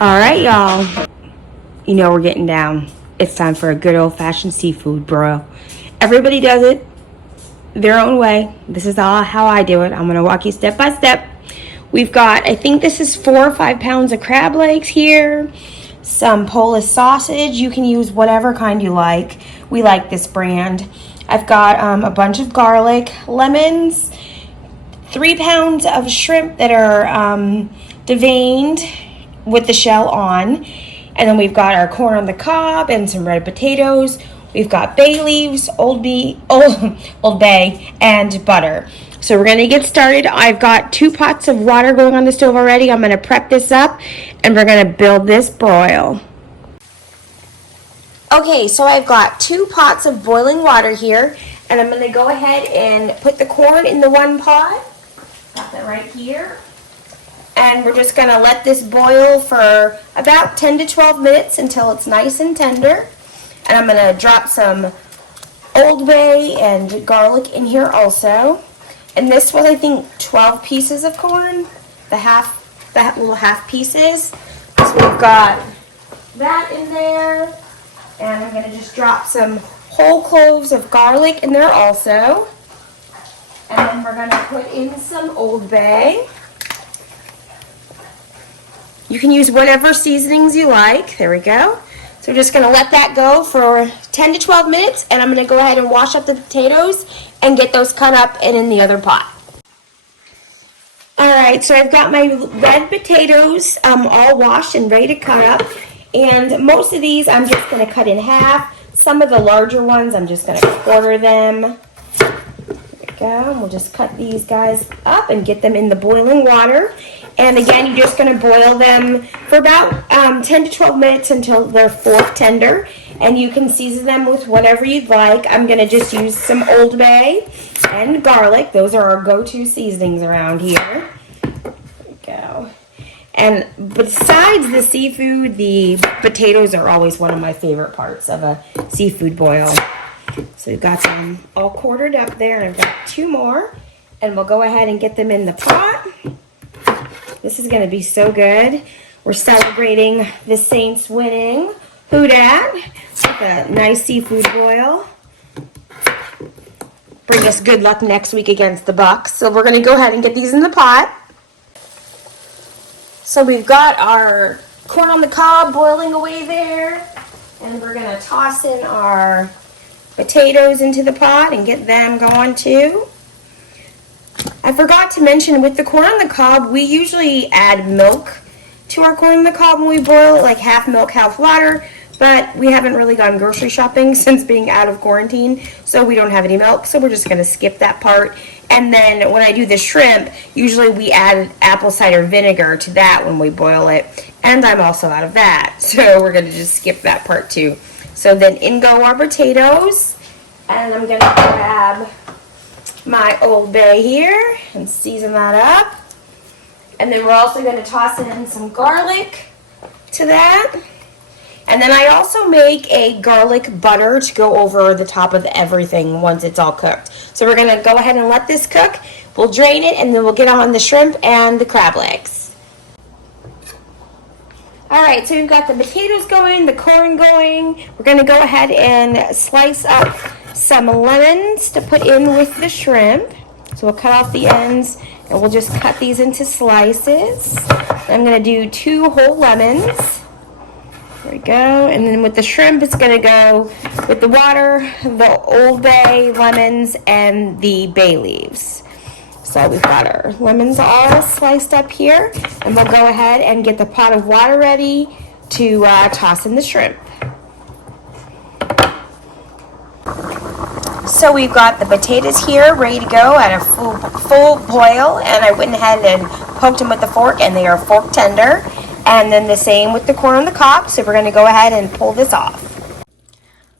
All right, y'all. You know we're getting down. It's time for a good old-fashioned seafood broil. Everybody does it their own way. This is how I do it. I'm going to walk you step by step. We've got, I think this is 4 or 5 pounds of crab legs here. Some Polish sausage. You can use whatever kind you like. We like this brand. I've got a bunch of garlic, lemons, 3 pounds of shrimp that are deveined with the shell on. And then we've got our corn on the cob and some red potatoes. We've got bay leaves, Old Bay, and butter. So we're going to get started. I've got 2 pots of water going on the stove already. I'm going to prep this up and we're going to build this broil. Okay, so I've got 2 pots of boiling water here, and I'm going to go ahead and put the corn in the one pot. Got that right here. And we're just going to let this boil for about 10 to 12 minutes until it's nice and tender. And I'm going to drop some Old Bay and garlic in here also. And this was, I think, 12 pieces of corn, the little half pieces. So we've got that in there. And I'm going to just drop some whole cloves of garlic in there also. And then we're going to put in some Old Bay. You can use whatever seasonings you like. There we go. So we're just going to let that go for 10 to 12 minutes, and I'm going to go ahead and wash up the potatoes and get those cut up and in the other pot. Alright, so I've got my red potatoes all washed and ready to cut up, and most of these I'm just going to cut in half. Some of the larger ones I'm just going to quarter them. There we go. We'll just cut these guys up and get them in the boiling water. And again, you're just going to boil them for about 10 to 12 minutes until they're fork tender. And you can season them with whatever you'd like. I'm going to just use some Old Bay and garlic. Those are our go-to seasonings around here. There we go. And besides the seafood, the potatoes are always one of my favorite parts of a seafood boil. So we've got some all quartered up there. And I've got 2 more. And we'll go ahead and get them in the pot. This is going to be so good. We're celebrating the Saints winning. Who dat? With a nice seafood boil. Bring us good luck next week against the Bucks. So we're going to go ahead and get these in the pot. So we've got our corn on the cob boiling away there. And we're going to toss in our potatoes into the pot and get them going too. I forgot to mention, with the corn on the cob, we usually add milk to our corn on the cob when we boil it, like half milk, half water, but we haven't really gone grocery shopping since being out of quarantine, so we don't have any milk, so we're just going to skip that part. And then when I do the shrimp, usually we add apple cider vinegar to that when we boil it, and I'm also out of that, so we're going to just skip that part too. So then in go our potatoes, and I'm going to grab my Old Bay here and season that up. And then we're also going to toss in some garlic to that. And then I also make a garlic butter to go over the top of everything once it's all cooked. So we're going to go ahead and let this cook. We'll drain it and then we'll get on the shrimp and the crab legs. Alright, so we've got the potatoes going, the corn going. We're going to go ahead and slice up some lemons to put in with the shrimp. So we'll cut off the ends and we'll just cut these into slices. I'm going to do 2 whole lemons. There we go. And then with the shrimp, it's going to go with the water, the Old Bay, lemons, and the bay leaves. So we've got our lemons all sliced up here, and we'll go ahead and get the pot of water ready to toss in the shrimp. So we've got the potatoes here ready to go at a full boil, and I went ahead and poked them with the fork, and they are fork tender. And then the same with the corn on the cob, so we're going to go ahead and pull this off.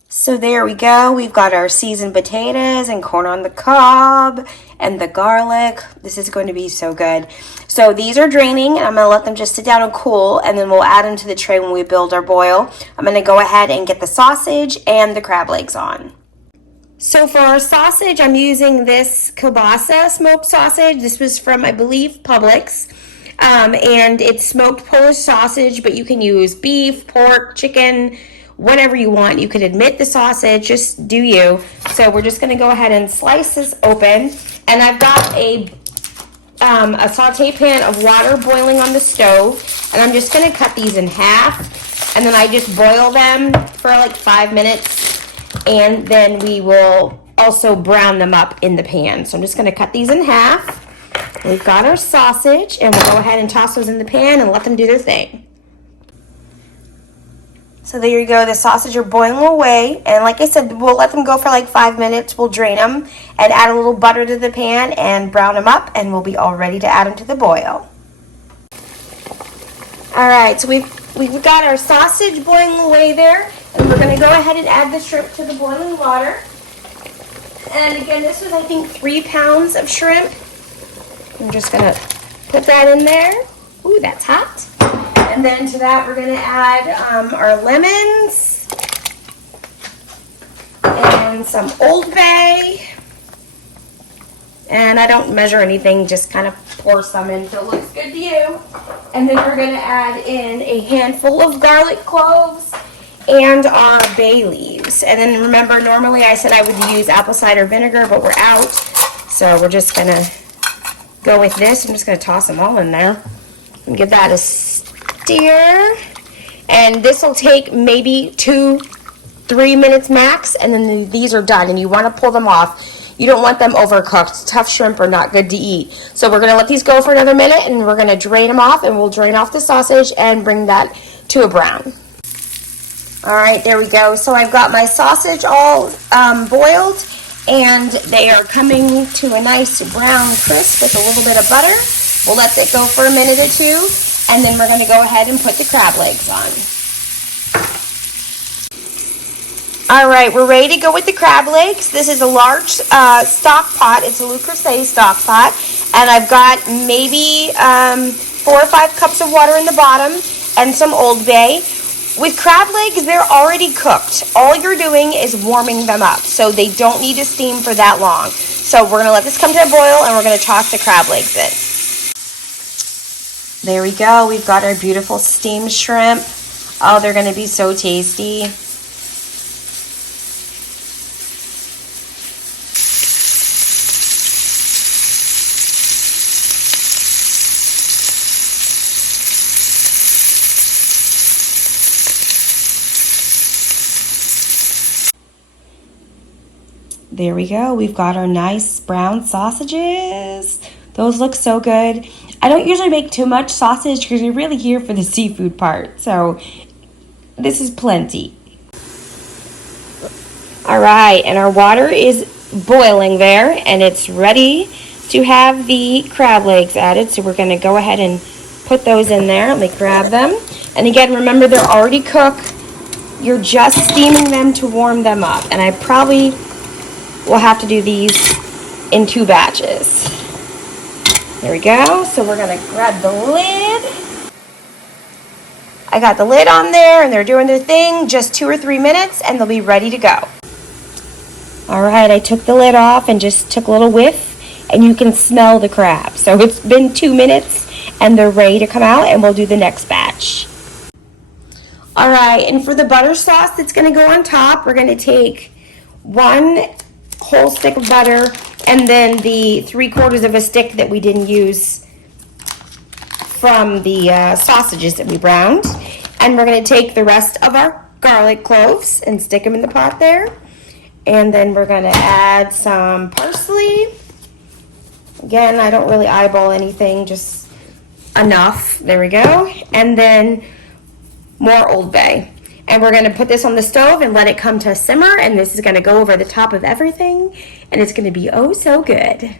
So there we go. We've got our seasoned potatoes and corn on the cob and the garlic. This is going to be so good. So these are draining, and I'm going to let them just sit down and cool, and then we'll add them to the tray when we build our boil. I'm going to go ahead and get the sausage and the crab legs on. So for our sausage, I'm using this kielbasa smoked sausage. This was from, I believe, Publix. And it's smoked Polish sausage, but you can use beef, pork, chicken, whatever you want. You can omit the sausage, just do you. So we're just going to go ahead and slice this open. And I've got a saute pan of water boiling on the stove. And I'm just going to cut these in half. And then I just boil them for like 5 minutes. And then we will also brown them up in the pan. So I'm just going to cut these in half. We've got our sausage, and we'll go ahead and toss those in the pan and let them do their thing. So there you go, the sausage are boiling away, and like I said, we'll let them go for like 5 minutes. We'll drain them and add a little butter to the pan and brown them up, and we'll be all ready to add them to the boil. All right, so we've got our sausage boiling away there, and we're going to go ahead and add the shrimp to the boiling water. And again, this was, I think, 3 pounds of shrimp. I'm just going to put that in there. Ooh, that's hot. And then to that, we're going to add our lemons and some Old Bay. And I don't measure anything, just kind of pour some in so it looks good to you. And then we're going to add in a handful of garlic cloves and our bay leaves. And then remember, normally I said I would use apple cider vinegar, but we're out. So we're just going to go with this. I'm just going to toss them all in there and give that a stir. And this will take maybe 2-3 minutes max, and then these are done. And you want to pull them off. You don't want them overcooked. Tough shrimp are not good to eat. So we're going to let these go for another minute, and we're going to drain them off, and we'll drain off the sausage and bring that to a brown. All right, there we go. So I've got my sausage all boiled, and they are coming to a nice brown crisp with a little bit of butter. We'll let it go for a minute or two, and then we're going to go ahead and put the crab legs on. All right, we're ready to go with the crab legs. This is a large stock pot. It's a Le Creuset stock pot, and I've got maybe 4 or 5 cups of water in the bottom and some Old Bay. With crab legs, they're already cooked. All you're doing is warming them up, so they don't need to steam for that long. So we're going to let this come to a boil, and we're going to toss the crab legs in. There we go. We've got our beautiful steamed shrimp. Oh, they're going to be so tasty. There we go. We've got our nice brown sausages. Those look so good. I don't usually make too much sausage because you're really here for the seafood part. So this is plenty. All right, and our water is boiling there, and it's ready to have the crab legs added. So we're going to go ahead and put those in there. Let me grab them. And again, remember, they're already cooked. You're just steaming them to warm them up. And I probably will have to do these in 2 batches. There we go. So we're going to grab the lid. I got the lid on there, and they're doing their thing. Just 2 or 3 minutes, and they'll be ready to go. All right, I took the lid off and just took a little whiff, and you can smell the crab. So it's been 2 minutes, and they're ready to come out, and we'll do the next batch. All right, and for the butter sauce that's going to go on top, we're going to take 1 whole stick of butter, and then the 3/4 of a stick that we didn't use from the sausages that we browned. And we're going to take the rest of our garlic cloves and stick them in the pot there. And then we're going to add some parsley. Again, I don't really eyeball anything, just enough. There we go. And then more Old Bay. And we're going to put this on the stove and let it come to a simmer, and this is going to go over the top of everything, and it's going to be oh so good.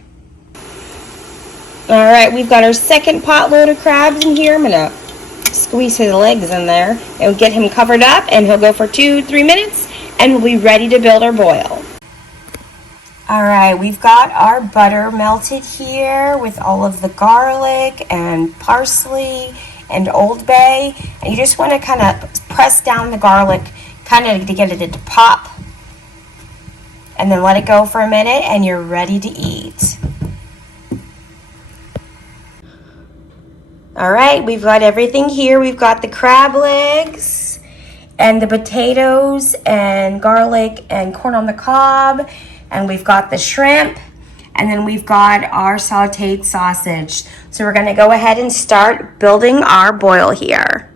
All right, we've got our second pot load of crabs in here. I'm going to squeeze his legs in there and get him covered up, and he'll go for 2-3 minutes, and we'll be ready to build our boil. All right, we've got our butter melted here with all of the garlic and parsley and Old Bay, and you just want to kind of press down the garlic kind of to get it to pop, and then let it go for a minute and you're ready to eat. All right, we've got everything here. We've got the crab legs and the potatoes and garlic and corn on the cob, and we've got the shrimp, and then we've got our sauteed sausage. So we're gonna go ahead and start building our boil here.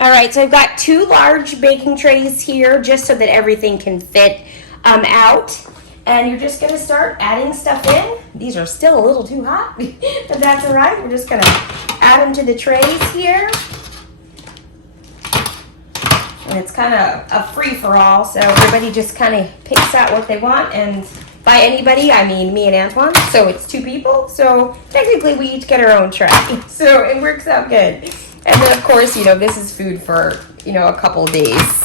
All right, so I've got 2 large baking trays here just so that everything can fit out. And you're just gonna start adding stuff in. These are still a little too hot, but that's all right. We're just gonna add them to the trays here. And it's kind of a free-for-all, so everybody just kind of picks out what they want. And by anybody, I mean me and Antoine, so it's 2 people. So technically we each get our own tray, so it works out good. And then of course, you know, this is food for, you know, a couple of days.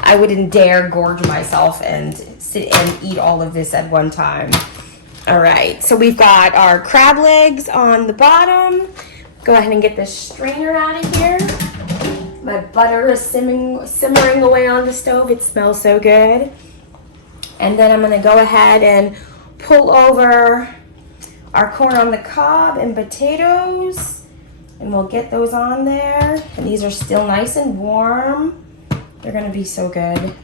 I wouldn't dare gorge myself and sit and eat all of this at one time. All right, so we've got our crab legs on the bottom. Go ahead and get this strainer out of here. My butter is simmering away on the stove. It smells so good. And then I'm gonna go ahead and pull over our corn on the cob and potatoes, and we'll get those on there. And these are still nice and warm. They're gonna be so good.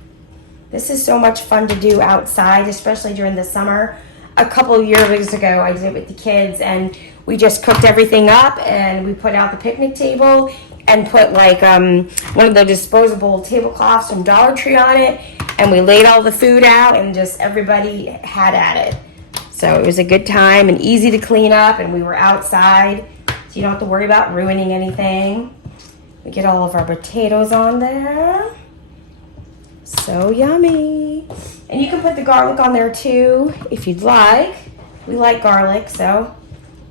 This is so much fun to do outside, especially during the summer. A couple of years ago, I did it with the kids, and we just cooked everything up, and we put out the picnic table and put like one of the disposable tablecloths from Dollar Tree on it, and we laid all the food out, and just everybody had at it. So it was a good time and easy to clean up, and we were outside, so you don't have to worry about ruining anything. We get all of our potatoes on there. So yummy. And you can put the garlic on there too if you'd like. We like garlic, so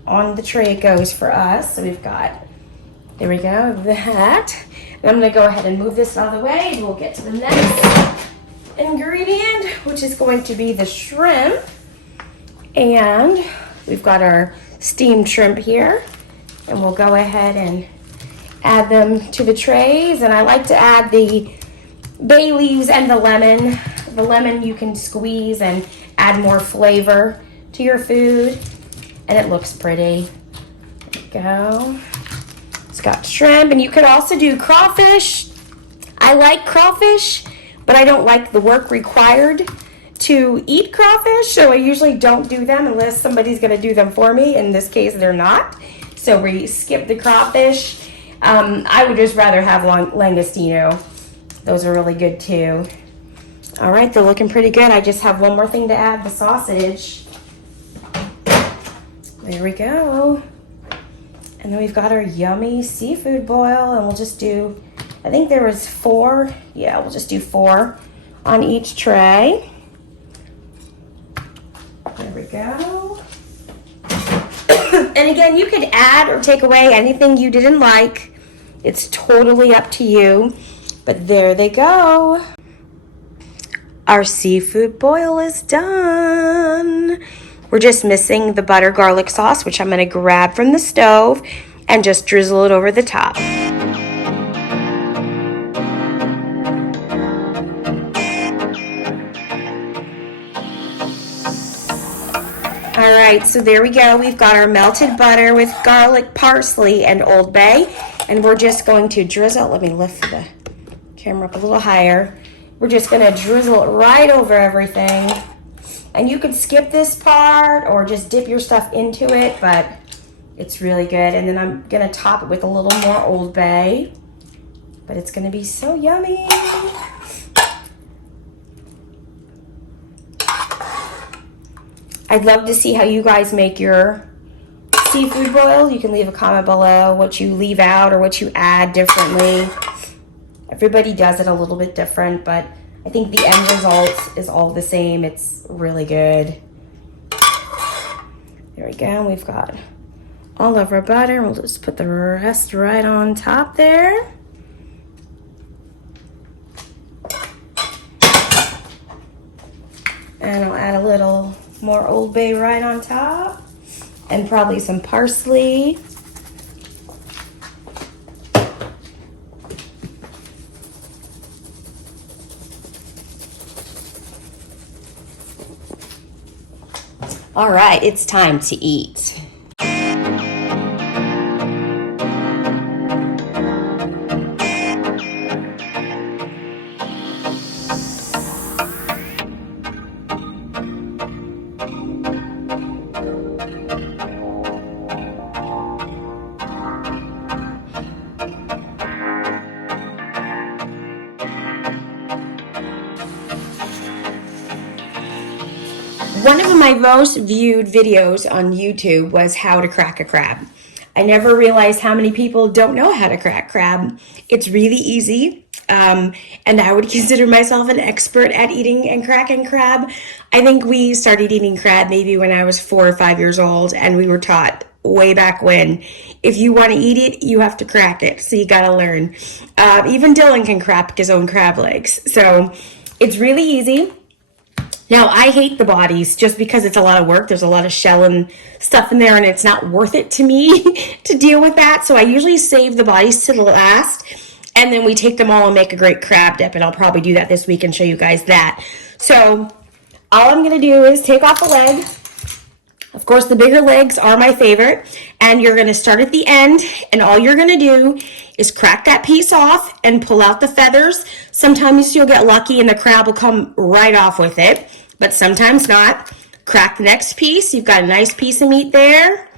on the tray it goes for us. So we've got, there we go, that. And I'm gonna go ahead and move this out of the way, and we'll get to the next ingredient, which is going to be the shrimp. And we've got our steamed shrimp here, and we'll go ahead and add them to the trays. And I like to add the bay leaves and the lemon. The lemon you can squeeze and add more flavor to your food, and it looks pretty. There we go. It's got shrimp, and you could also do crawfish. I like crawfish, but I don't like the work required to eat crawfish, so I usually don't do them unless somebody's gonna do them for me. In this case, they're not. So we skip the crawfish. I would just rather have langostino. Those are really good too. All right, they're looking pretty good. I just have one more thing to add, the sausage. There we go. And then we've got our yummy seafood boil, and we'll just do, I think there was 4. Yeah, we'll just do 4 on each tray. There we go. And again, you could add or take away anything you didn't like. It's totally up to you. But there they go. Our seafood boil is done. We're just missing the butter garlic sauce, which I'm gonna grab from the stove and just drizzle it over the top. All right, so there we go. We've got our melted butter with garlic, parsley, and Old Bay. And we're just going to drizzle, let me lift the camera up a little higher. We're just gonna drizzle it right over everything. And you could skip this part or just dip your stuff into it, but it's really good. And then I'm gonna top it with a little more Old Bay. But it's gonna be so yummy. I'd love to see how you guys make your seafood boil. You can leave a comment below what you leave out or what you add differently. Everybody does it a little bit different, but I think the end result is all the same. It's really good. There we go. We've got all of our butter. We'll just put the rest right on top there. And I'll add a little more Old Bay right on top, and probably some parsley. All right, it's time to eat. One of my most viewed videos on YouTube was how to crack a crab. I never realized how many people don't know how to crack crab. It's really easy, and I would consider myself an expert at eating and cracking crab. I think we started eating crab maybe when I was 4 or 5 years old, and we were taught way back when, if you want to eat it, you have to crack it, so you gotta learn. Even Dylan can crack his own crab legs, so it's really easy. Now, I hate the bodies just because it's a lot of work. There's a lot of shell and stuff in there, and it's not worth it to me to deal with that. So I usually save the bodies to the last, and then we take them all and make a great crab dip, and I'll probably do that this week and show you guys that. So all I'm going to do is take off a leg. Of course, the bigger legs are my favorite, and you're going to start at the end, and all you're going to do is crack that piece off and pull out the feathers. Sometimes you'll get lucky and the crab will come right off with it, but sometimes not. Crack the next piece. You've got a nice piece of meat there,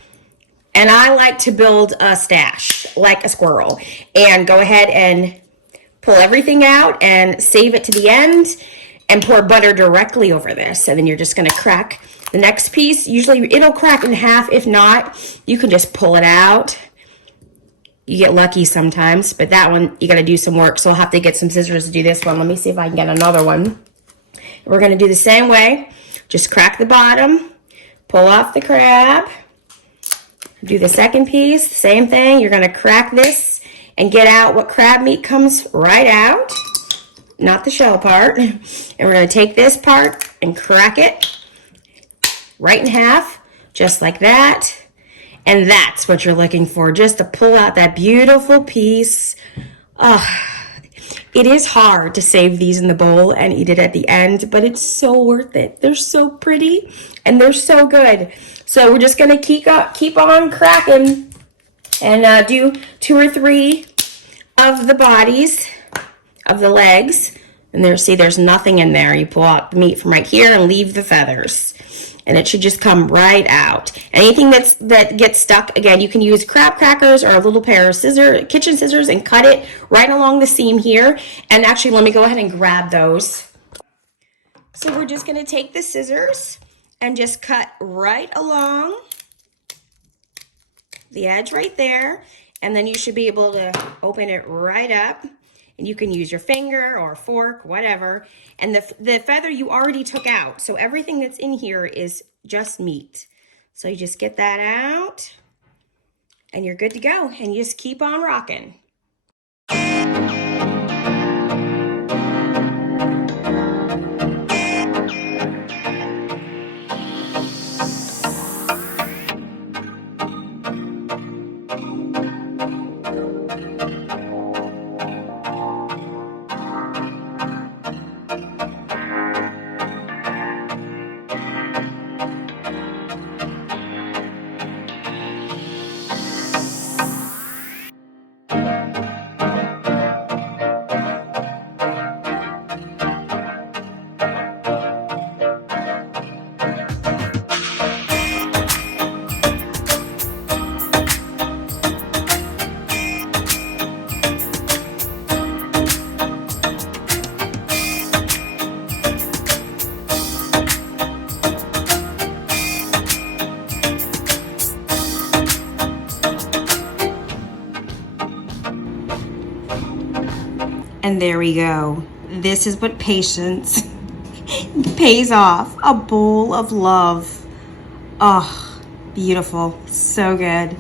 and I like to build a stash like a squirrel, and go ahead and pull everything out and save it to the end and pour butter directly over this, and then you're just going to crack the next piece. Usually it'll crack in half. If not, you can just pull it out. You get lucky sometimes, but that one, you got to do some work. So I'll have to get some scissors to do this one. Let me see if I can get another one. We're going to do the same way. Just crack the bottom, pull off the crab, do the second piece, same thing. You're going to crack this and get out what crab meat comes right out, not the shell part. And we're going to take this part and crack it right in half, just like that. And that's what you're looking for, just to pull out that beautiful piece. It is hard to save these in the bowl and eat it at the end, but it's so worth it. They're so pretty and they're so good. So we're just going to keep on cracking and do 2 or 3 of the bodies of the legs. And there's nothing in there. You pull out the meat from right here and leave the feathers, and it should just come right out. Anything that gets stuck, again, you can use crab crackers or a little pair of kitchen scissors and cut it right along the seam here. And actually, let me go ahead and grab those. So we're just going to take the scissors and just cut right along the edge right there, and then you should be able to open it right up. And you can use your finger or fork, whatever. And the feather you already took out. So everything that's in here is just meat. So you just get that out and you're good to go. And you just keep on rocking. And there we go. This is what patience pays off. A bowl of love. Oh, beautiful. So good.